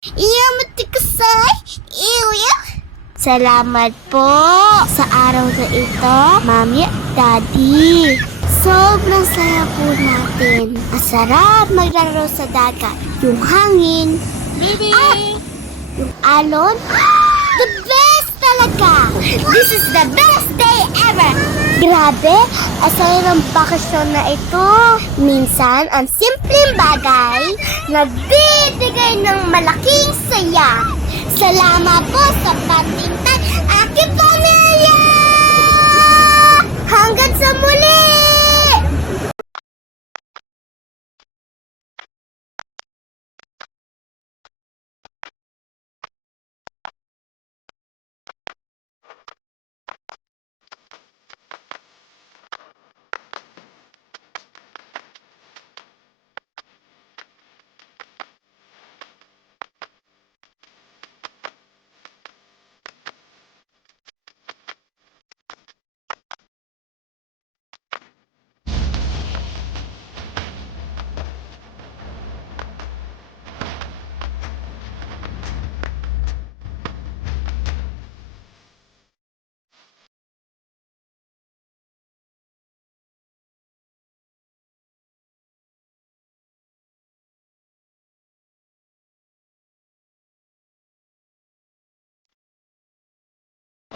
Iyamatikasay, Iuya. Salamat po sa araw na ito, Mami at Daddy. Sobrang saya po natin. Masarap maglaro sa dagat. Yung hangin, Baby! yung alon. The best talaga! This is the best day ever! Grabe, asaya ng bakasyon na ito. Minsan, ang simpleng bagay, nagbibigay ng malaking saya. Salamat po sa patintan aking pamilya! Hanggang sa muli!